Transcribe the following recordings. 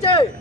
DJ.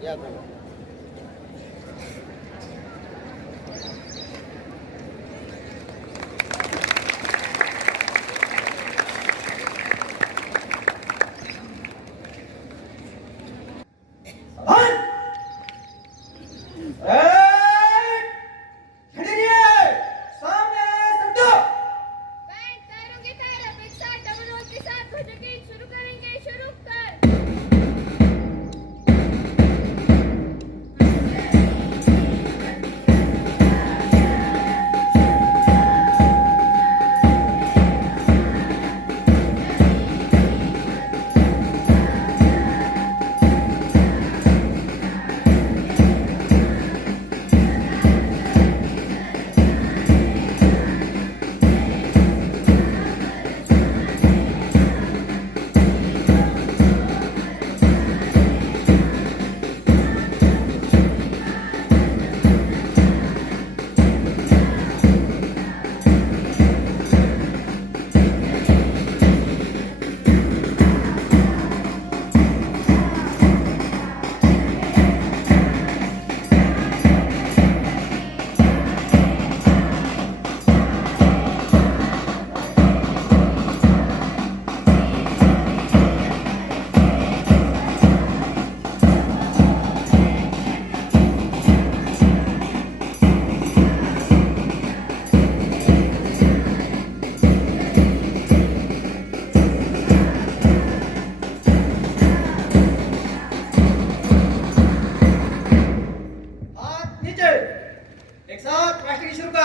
Yeah, साथ राष्ट्रीय शुल्का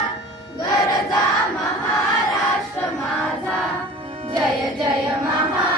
गरजा महाराष्ट्र माझा. जय जय महा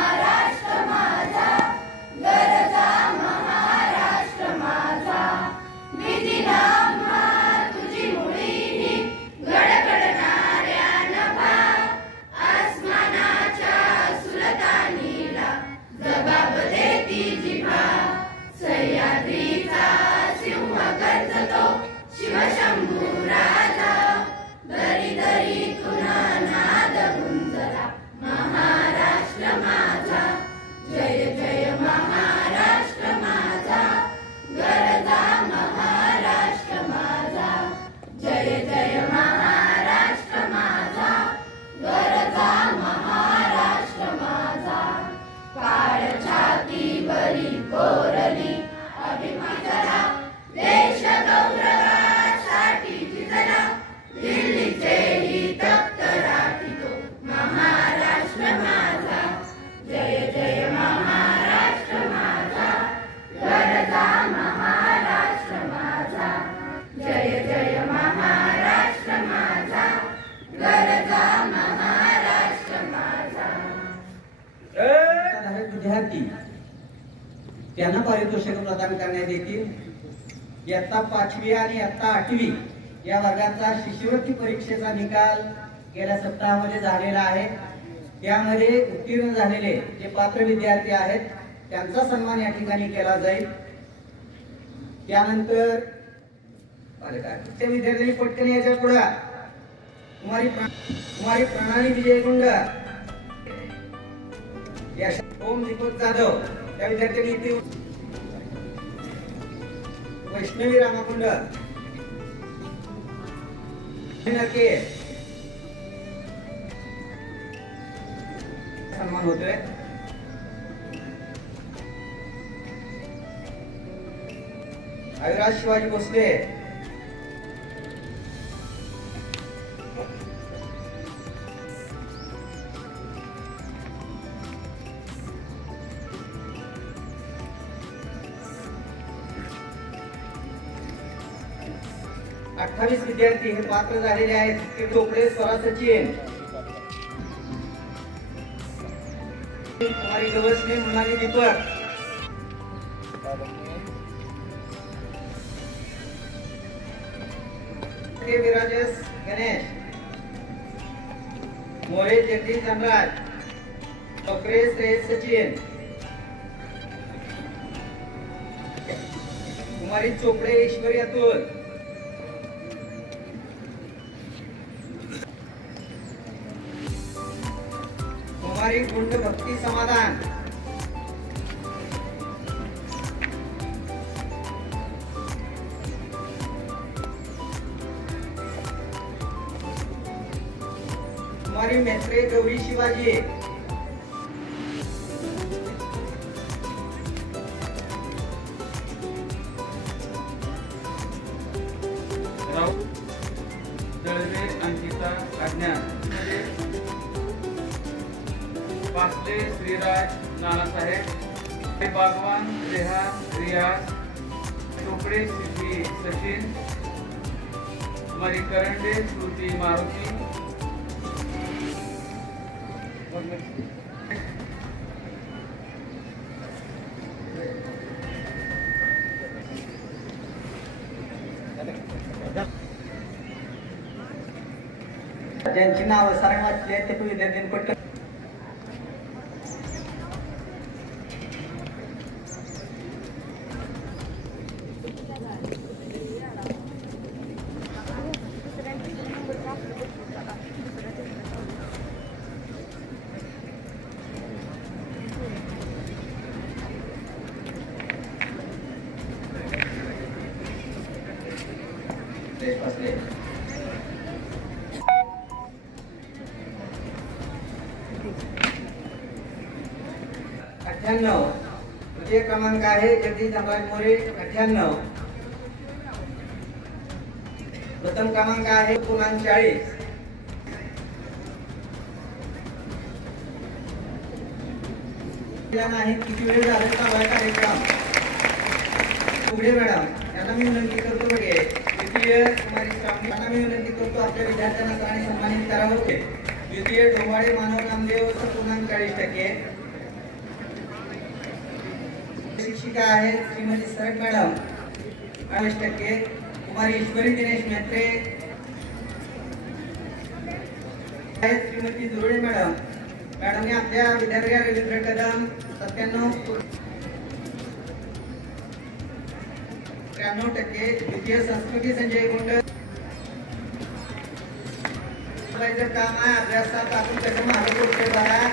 त्यांना पारितोषिक प्रदान करण्यात येतील. इयत्ता पाचवी आणि इयत्ता आठवी या वर्गाचा शिष्यवृत्ती परीक्षेचा निकाल गेल्या सप्ताहामध्ये झालेला आहे. त्यामध्ये उत्तीर्ण झालेले जे पात्र विद्यार्थी आहेत त्यांचा सन्मान या ठिकाणी केला जाईल. त्यानंतर विद्यार्थी विद्यार्थ्यांनी पटकन याच्या पुढा. कुमारी कुमारी प्रणाली विजयगुंड. ओम दीपक जाधव. त्या विद्यार्थ्यांनी इथे वैष्णवी रामाकुंड सन्मान होतोय. अविराज शिवाजी भोसले. अठ्ठावीस विद्यार्थी हे पात्र झालेले आहेत. ते चोपडे स्वरा सचिन कुमारी गवसने मृणाली दीपक विराजस गणेश. मोरे जगदीश धनराज. टोकरे श्रेयस सचिन. कुमारी चोपडे ईश्वरी अतुल कुमारी गुंड भक्ती समाधान. कुमारी मेत्रे गौरी शिवाजी हे बागवान रेहान रियाज चोपडे सिद्धी सचिन मरी करंडे स्मृती मारुती. ज्यांची नावं सरांनी ते विद्यार्थी पटकन अठ्ठ्याण्णव. तृतीय क्रमांक आहे जगदीश धनराज मोरे अठ्ठ्याण्णव. प्रथम क्रमांक आहे पूर्णांक चाळीस. नाही किती वेळ झाला चालू आहे कार्यक्रम उघडे मॅडम यांना मी विनंती करतो बघे द्वितीय कुमारी श्रावणी यांना मी विनंती करतो आपल्या विद्यार्थ्यांना सन्मानित करावं होते द्वितीय डोंबाडे मानव नामदेव पूर्णांक चाळीस टक्के. शिक्षिका आहेत श्रीमती सरक मॅडम. अडीच टक्के. कुमारी ईश्वरी दिनेश मेत्रे आहेत श्रीमती दुर्डे मॅडम. मॅडमने आपल्या विद्यार्थ्या रवींद्र कदम सत्त्याण्णव. त्र्याण्णव टक्के. द्वितीय संस्कृती संजय गुंड. जर काम आहे. अभ्यासात आपण कसं मागे पुढचे बघा.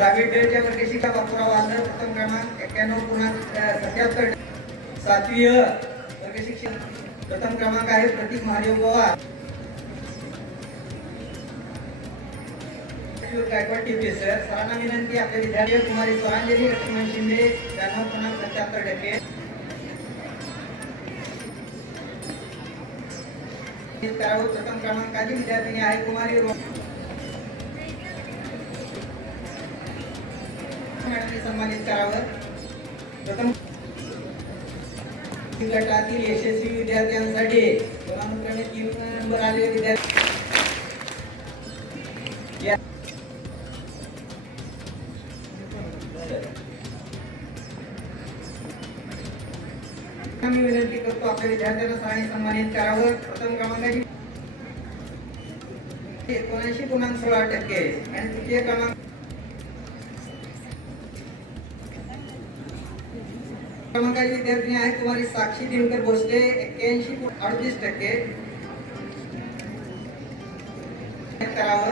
सावित्रीच्या वर्गशिका बापूराव आंध्र प्रथम क्रमांक एक्क्याण्णव पूर्णांक सत्याहत्तर. सातवी अ प्रथम क्रमांक आहे प्रतीक महादेव पवार. गायकवाड टीपी सर. सरांना विनंती आपल्या विद्यार्थी कुमारी स्वरांजली लक्ष्मण शिंदे त्र्याण्णव पूर्णांक सत्याहत्तर टक्के. प्रथम क्रमांकाची विद्यार्थिनी आहे कुमारी रो मॅडमने सन्मानित करावं प्रथम गटातील यशस्वी विद्यार्थ्यांसाठी क्रमांकाने तीन नंबर आले विद्यार्थी मी विनंती करतो आपल्या विद्यार्थ्यांना सरांनी सन्मानित करावं प्रथम क्रमांकाची एकोणऐंशी पूर्णांक सोळा टक्के आणि तृतीय क्रमांक क्रमांकाची विद्यार्थी आहे तुम्हाला साक्षी दिनकर भोसले एक्क्याऐंशी अडतीस टक्के. करावं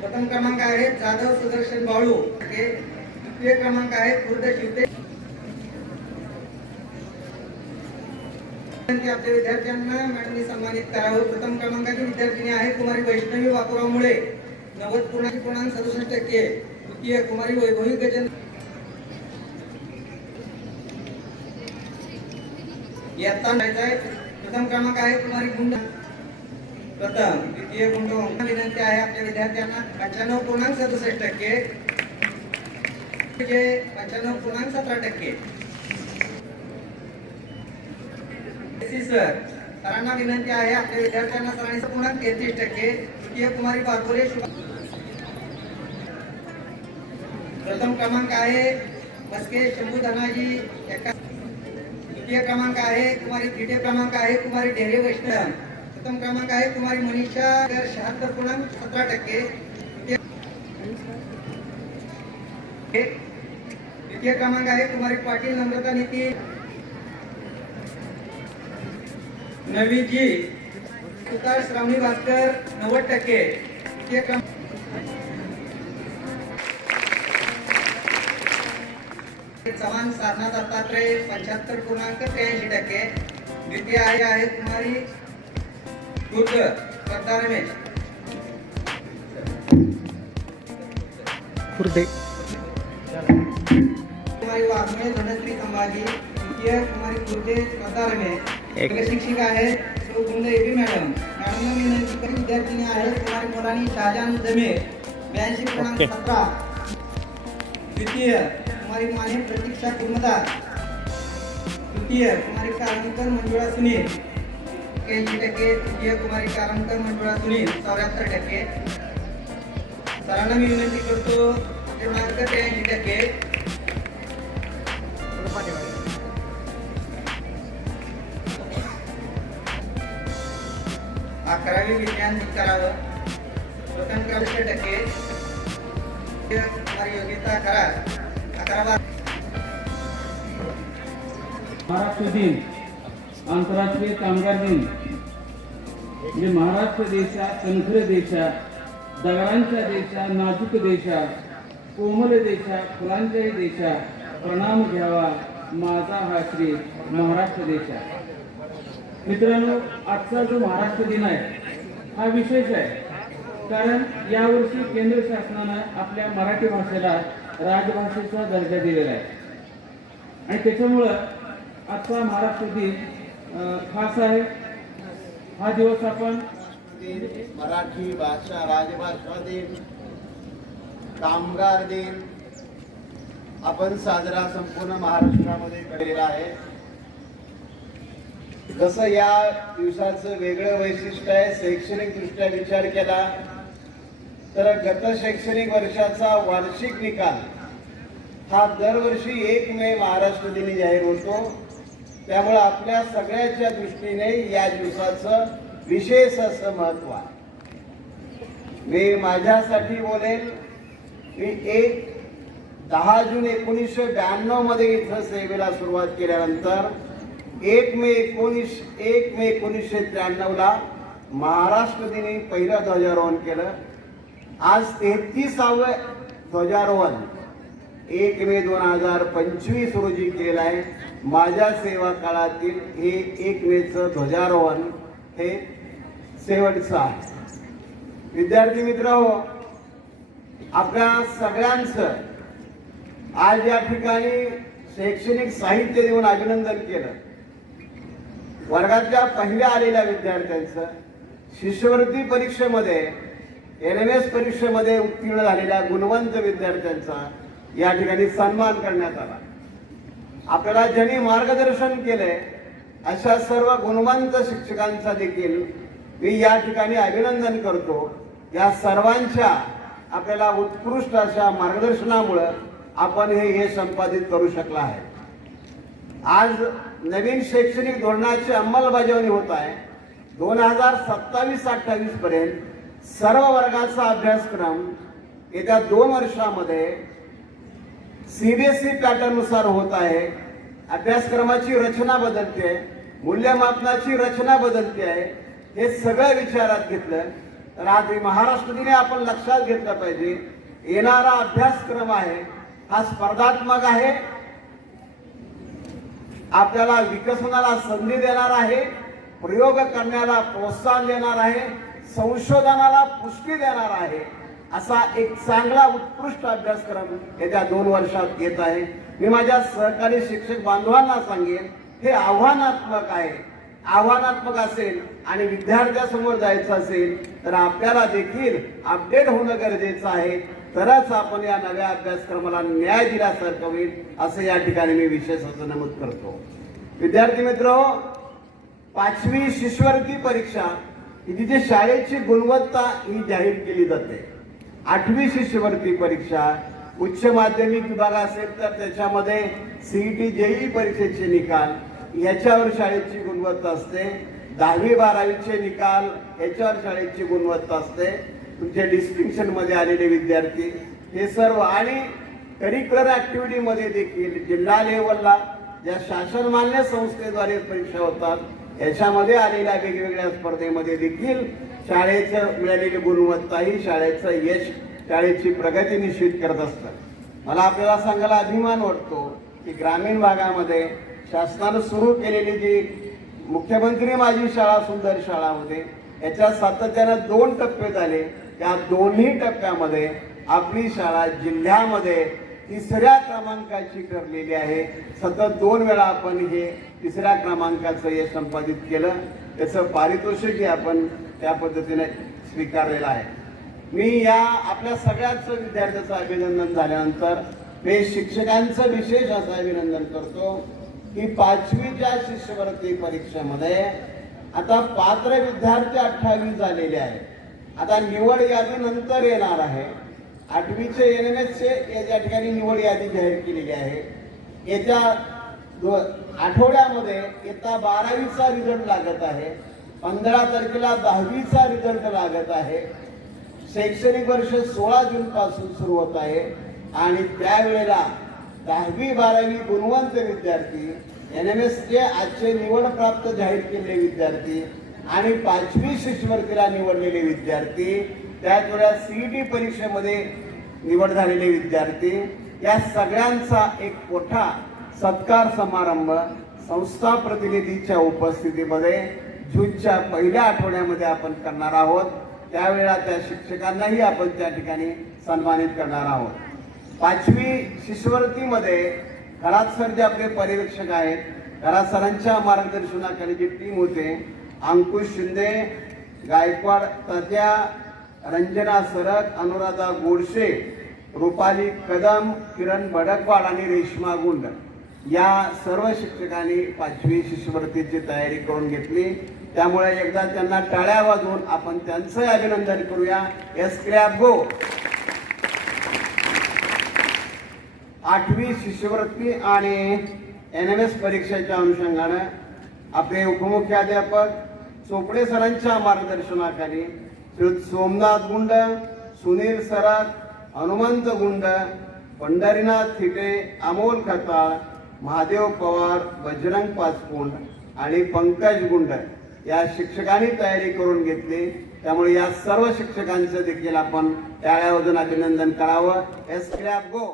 प्रथम क्रमांक आहे जाधव सुदर्शन बाळू. टक्के द्वितीय क्रमांक आहे खुर्द शिवते आपल्या विद्यार्थ्यांना मॅडमनी सन्मानित करावं. प्रथम क्रमांकाची विद्यार्थिनी आहे कुमारी वैष्णवी वाकुराव नव्वद पूर्णांक पूर्णांक सदुसष्ट टक्के. द्वितीय कुमारी वैभवी गजन इयत्ता प्रथम क्रमांक आहे कुमारी गुंड. प्रथम द्वितीय गुंड विनंती आहे आपल्या विद्यार्थ्यांना. पंच्याण्णव पूर्णांक सदुसष्ट टक्के. म्हणजे पंच्याण्णव पूर्णांक सतरा टक्के. सर सरांना विनंती आहे आपल्या विद्यार्थ्यांना सरांनी पूर्णांक तेहतीस टक्के. तृतीय कुमारी बारकोले प्रथम क्रमांक आहे बसके शंभू धनाजी एका द्वितीय क्रमांक आहे कुमारी तृतीय क्रमांक आहे कुमारी डेरे वैष्णव प्रथम क्रमांक आहे कुमारी मनीषा शहात्तर पूर्णांक सतरा टक्के. द्वितीय- क्रमांक आहे कुमारी पाटील नम्रता नीती. नवी जी सुतार श्रावणी भास्कर नव्वद टक्के. द्वितीय क्रमांक साधना दत्तात्रय पंच्याहत्तर पूर्णांक त्र्याऐंशी टक्के. द्वितीय आहे आहे कुमारी दुर्ग श्रद्धा रमेश. कुमारी वाघमळे धनश्री संभाजी. द्वितीय कुमारी कुर्दे श्रद्धा रमेश. एक. शिक्षिका आहे गुंड एबी मॅडम. मॅडम विनंती करी विद्यार्थिनी आहे कुमारी मुलानी शहाजान जमीर. ब्याऐंशी पूर्णांक सतरा. द्वितीय. कुमारी माने प्रतीक्षा कुर्मदार तृतीय कुमारी कारंकर मंजुळा सुनील एक्क्याऐंशी टक्के तृतीय कुमारी कारंकर मंजुळा सुनील चौऱ्याहत्तर टक्के. सरांना मी विनंती करतो क्रमांक त्र्याऐंशी टक्के. अकरावी विज्ञान करावं प्रथम क्रमांक टक्के. योग्यता करा महाराष्ट्र दिन आंतरराष्ट्रीय कामगार दिन. म्हणजे महाराष्ट्र देशा कणखर देशा दगडांच्या देशा नाजूक देशा कोमल देशा फुलांच्याही देशा प्रणाम घ्यावा माझा हा श्री महाराष्ट्र देशा. मित्रांनो आजचा जो महाराष्ट्र दिन आहे हा विशेष आहे. कारण यावर्षी केंद्र शासनानं आपल्या मराठी भाषेला राजभाषेचा दर्जा दिलेला आहे. आणि त्याच्यामुळं आजचा महाराष्ट्र दिन खास आहे. हा दिवस आपण मराठी भाषा राजभाषा दिन कामगार दिन आपण साजरा संपूर्ण महाराष्ट्रामध्ये केलेला आहे. जसं या दिवसाचं वेगळं वैशिष्ट्य आहे शैक्षणिक दृष्ट्या विचार केला तर गत शैक्षणिक वर्षाचा वार्षिक निकाल हा दरवर्षी एक मे महाराष्ट्र दिनी जाहीर होतो. त्यामुळे आपल्या सगळ्याच्या दृष्टीने या दिवसाचं विशेष असं महत्त्व आहे. मी माझ्यासाठी बोलेल मी एक दहा जून एकोणीसशे ब्याण्णवमध्ये इथं सेवेला सुरुवात केल्यानंतर एक मे एकोणीस एक मे एकोणीसशे त्र्याण्णवला महाराष्ट्र दिनी पहिलं ध्वजारोहण केलं. आज तेहतीसावं ध्वजारोहण. एक मे दोन हजार पंचवीस रोजी केलं आहे माझ्या सेवा काळातील हे एक मेचं ध्वजारोहण हे शेवटचं आहे. विद्यार्थी मित्र हो आपल्या सगळ्यांचं आज या ठिकाणी शैक्षणिक साहित्य देऊन अभिनंदन केलं. वर्गातल्या पहिल्या आलेल्या विद्यार्थ्यांचं शिष्यवृत्ती परीक्षेमध्ये एन एम एस परीक्षेमध्ये उत्तीर्ण झालेल्या गुणवंत विद्यार्थ्यांचा या ठिकाणी सन्मान करण्यात आला. आपल्याला ज्यांनी मार्गदर्शन केले अशा सर्व गुणवंत शिक्षकांचा देखील मी या ठिकाणी अभिनंदन करतो. या सर्वांच्या आपल्याला उत्कृष्ट अशा मार्गदर्शनामुळं आपण हे हे संपादित करू शकला आहे. आज नवीन शैक्षणिक धोरणाची अंमलबजावणी होत आहे. दोन हजार सत्तावीस अठ्ठावीस पर्यंत सर्व वर्गाचा अभ्यासक्रम येत्या दोन वर्षामध्ये सीबीएसई पॅटर्ननुसार होत आहे. अभ्यासक्रमाची रचना बदलते मूल्यमापनाची रचना बदलते आहे. हे सगळं विचारात घेतलं तर आज महाराष्ट्र दिने आपण लक्षात घेतलं पाहिजे. येणारा अभ्यासक्रम आहे हा स्पर्धात्मक आहे. आपल्याला विकसनाला संधी देणार आहे प्रयोग करण्याला प्रोत्साहन देणार आहे. संशोधनाला पुष्टी देणार आहे असा एक चांगला उत्कृष्ट अभ्यासक्रम येत्या दोन वर्षात येत आहे. मी माझ्या सहकारी शिक्षक बांधवांना सांगेन हे आव्हानात्मक आहे. आव्हानात्मक असेल आणि विद्यार्थ्यासमोर जायचं असेल तर आपल्याला देखील अपडेट होणं गरजेचं आहे. तरच आपण या नव्या अभ्यासक्रमाला न्याय दिल्यासारखं होईल असं या ठिकाणी मी विशेष असं नमूद करतो. विद्यार्थी मित्र पाचवी शिष्यवृत्ती परीक्षा तिथे शाळेची गुणवत्ता ही जाहीर केली जाते. आठवी शिष्यवृत्ती परीक्षा उच्च माध्यमिक विभाग असेल तर त्याच्यामध्ये सीईटी जेई परीक्षेचे निकाल याच्यावर शाळेची गुणवत्ता असते. दहावी बारावीचे निकाल याच्यावर शाळेची गुणवत्ता असते. तुमच्या डिस्टिंक्शनमध्ये आलेले विद्यार्थी हे सर्व आणि करिक्युलर ऍक्टिव्हिटीमध्ये देखील जिल्हा लेवलला ज्या शासनमान्य संस्थेद्वारे परीक्षा होतात याच्यामध्ये आलेल्या वेगवेगळ्या स्पर्धेमध्ये देखील शाळेचं मिळालेली गुणवत्ता ही शाळेचं यश शाळेची प्रगती निश्चित करत असतात मला आपल्याला सांगायला अभिमान वाटतो की ग्रामीण भागामध्ये शासनानं सुरू केलेली जी मुख्यमंत्री माझी शाळा सुंदर शाळा होते याच्या सातत्यानं दोन टप्पे झाले. त्या दोन्ही टप्प्यामध्ये आपली शाळा जिल्ह्यामध्ये तिसऱ्या क्रमांकाची ठरलेली आहे. सतत दोन वेळा आपण हे तिसऱ्या क्रमांकाचं हे संपादित केलं. त्याचं पारितोषिकही आपण त्या पद्धतीने स्वीकारलेलं आहे. मी या आपल्या सगळ्याच विद्यार्थ्याचं अभिनंदन झाल्यानंतर मी शिक्षकांचं विशेष असं अभिनंदन करतो की पाचवीच्या शिष्यवृत्ती परीक्षेमध्ये आता पात्र विद्यार्थी अठ्ठावीस झालेले आहेत. आता निवड यादी नंतर येणार आहे. आठवीचे एन एम एसचे या ठिकाणी निवड यादी जाहीर केलेली आहे येत्या दो- आठवड्यामध्ये येत्या बारावीचा रिझल्ट लागत आहे पंधरा तारखेला दहावीचा रिझल्ट लागत आहे शैक्षणिक वर्ष सोळा जून पासून सुरू होत आहे आणि त्यावेळेला दहावी बारावी गुणवंत विद्यार्थी एन एम एसचे आजचे निवड प्राप्त जाहीर केलेले विद्यार्थी आणि पाचवी शिष्यवर्तीला निवडलेले विद्यार्थी त्याच वेळेला सीईटी परीक्षेमध्ये निवड झालेले विद्यार्थी या सगळ्यांचा एक मोठा सत्कार समारंभ संस्था प्रतिनिधीच्या उपस्थितीमध्ये जूनच्या पहिल्या आठवड्यामध्ये आपण करणार आहोत. त्यावेळा त्या शिक्षकांनाही आपण त्या ठिकाणी सन्मानित करणार आहोत. पाचवी शिष्यवृत्तीमध्ये घरात सर जे आपले पर्यवेक्षक आहेत घरात सरांच्या मार्गदर्शनाखाली जी टीम होते अंकुश शिंदे गायकवाड तात्या रंजना सरक अनुराधा गोडसे रुपाली कदम किरण भडकवाड आणि रेश्मा गुंड या सर्व शिक्षकांनी पाचवी शिष्यवृत्तीची तयारी करून घेतली. त्यामुळे एकदा त्यांना टाळ्या वाजवून आपण त्यांचं अभिनंदन करूया. एस क्रॅप गो. आठवी शिष्यवृत्ती आणि एन एम एस परीक्षेच्या अनुषंगानं आपले उपमुख्याध्यापक चोपडे सरांच्या मार्गदर्शनाखाली श्री सोमनाथ गुंड सुनील सरक हनुमंत गुंड पंढरीनाथ थिटे अमोल खताळ महादेव पवार बजरंग पाचपुंड आणि पंकज गुंड या शिक्षकांनी तयारी करून घेतली. त्यामुळे या सर्व शिक्षकांचं देखील आपण टाळ्या अभिनंदन करावं. एस क्रॅप गो.